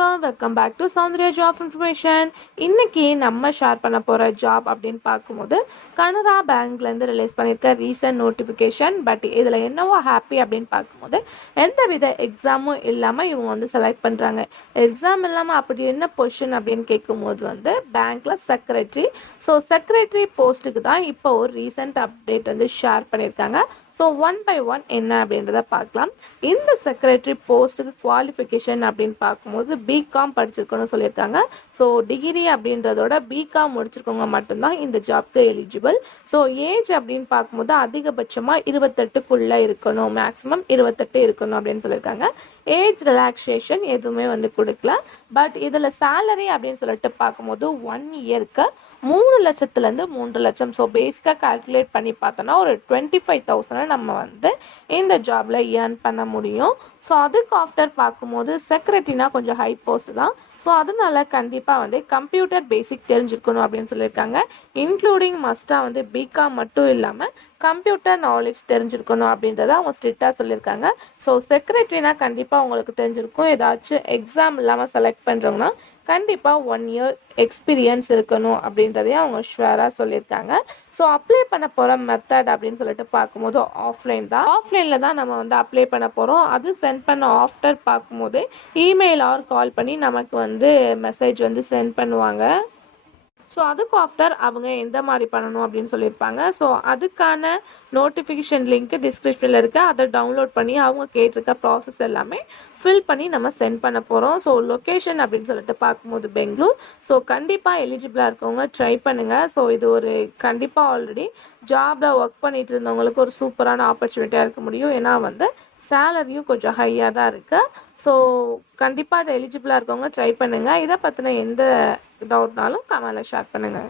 everyone, welcome back to Soundria Job Information. இன்னைக்கு நம்ம share பண்ண போகிற ஜாப் அப்படின்னு பார்க்கும்போது கனரா பேங்க்லேருந்து ரிலீஸ் பண்ணியிருக்க ரீசன்ட் நோட்டிஃபிகேஷன். பட் இதில் என்னவோ ஹாப்பி அப்படின்னு பார்க்கும்போது எந்த வித எக்ஸாமும் இல்லாமல் இவங்க வந்து செலக்ட் பண்ணுறாங்க. எக்ஸாம் இல்லாமல் அப்படி என்ன பொசிஷன் அப்படின்னு கேட்கும்போது வந்து பேங்க்கில் செக்ரட்டரி. ஸோ செக்ரட்டரி போஸ்ட்டுக்கு தான் இப்போ ஒரு ரீசன்ட் அப்டேட் வந்து ஷேர் பண்ணியிருக்காங்க. ஸோ ஒன் பை ஒன் என்ன அப்படின்றத பார்க்கலாம். இந்த செக்ரட்டரி போஸ்ட்டுக்கு குவாலிஃபிகேஷன் அப்படின்னு பார்க்கும்போது பிகாம் படிச்சிருக்கணும்னு சொல்லியிருக்காங்க. ஸோ டிகிரி அப்படின்றதோட பிகாம் முடிச்சிருக்கவங்க மட்டும்தான் இந்த ஜாப்க்கு எலிஜிபிள். ஸோ ஏஜ் அப்படின்னு பார்க்கும்போது அதிகபட்சமாக 28க்குள்ளே இருக்கணும், மேக்ஸிமம் 28 இருக்கணும் அப்படின்னு சொல்லியிருக்காங்க. ஏஜ் ரிலாக்ஸேஷன் எதுவுமே வந்து கொடுக்கல. பட் இதில் சேலரி அப்படின்னு சொல்லிட்டு பார்க்கும்போது 1 இயருக்கு 3 லட்சத்துலேருந்து 3 லட்சம். ஸோ பேசிக்காக கால்குலேட் பண்ணி பார்த்தோன்னா ஒரு 25,000 நம்ம வந்து இந்த ஜாபில் ஏர்ன் பண்ண முடியும். ஸோ அதுக்கு ஆஃப்டர் பார்க்கும்போது செக்ரட்டரினா கொஞ்சம் ஹை போஸ்ட் தான். ஸோ அதனால கண்டிப்பாக வந்து கம்ப்யூட்டர் பேசிக் தெரிஞ்சிருக்கணும் அப்படின்னு சொல்லியிருக்காங்க. இன்க்ளூடிங் மஸ்ட்டாக வந்து பிகாம் மட்டும் இல்லாமல் கம்ப்யூட்டர் நாலேஜ் தெரிஞ்சிருக்கணும் அப்படின்றத அவங்க ஸ்ட்ரிக்டாக சொல்லியிருக்காங்க. ஸோ செக்ரட்டரினா கண்டிப்பாக உங்களுக்கு தெரிஞ்சிருக்கும். ஏதாச்சும் எக்ஸாம் இல்லாமல் செலக்ட் பண்ணுறவங்கன்னா கண்டிப்பாக 1 இயர் எக்ஸ்பீரியன்ஸ் இருக்கணும் அப்படின்றதையும் அவங்க ஷுவராக சொல்லியிருக்காங்க. ஸோ அப்ளை பண்ண போகிற மெத்தட் அப்படின்னு சொல்லிட்டு பார்க்கும்போது ஆஃப்லைனில் தான் நம்ம வந்து அப்ளை பண்ண போகிறோம். அது சென்ட் பண்ண ஆஃப்டர் பார்க்கும்போது இமெயில் ஆர் கால் பண்ணி நமக்கு வந்து மெசேஜ் வந்து சென்ட் பண்ணுவாங்க. ஸோ அதுக்கு ஆஃப்டர் அவங்க எந்த மாதிரி பண்ணணும் அப்படின்னு சொல்லியிருப்பாங்க. ஸோ அதுக்கான நோட்டிஃபிகேஷன் லிங்க்கு டிஸ்கிரிப்ஷனில் இருக்குது. அதை டவுன்லோட் பண்ணி அவங்க கேட்டிருக்க ப்ராசஸ் எல்லாமே ஃபில் பண்ணி நம்ம சென்ட் பண்ண போகிறோம். ஸோ லொக்கேஷன் அப்படின்னு சொல்லிட்டு பார்க்கும்போது பெங்களூர். ஸோ கண்டிப்பாக எலிஜிபிளாக இருக்கவங்க ட்ரை பண்ணுங்கள். ஸோ இது ஒரு கண்டிப்பாக ஆல்ரெடி ஜாபில் ஒர்க் பண்ணிட்டு இருந்தவங்களுக்கு ஒரு சூப்பரான ஆப்பர்ச்சுனிட்டியாக இருக்க முடியும். ஏன்னா வந்து சேலரியும் கொஞ்சம் ஹையாக தான் இருக்குது. ஸோ கண்டிப்பாக அது எலிஜிபிளாக இருக்கவங்க ட்ரை பண்ணுங்கள். இதை பற்றின எந்த டவுட்னாலும் கமெண்ட்டில் ஷேர் பண்ணுங்கள்.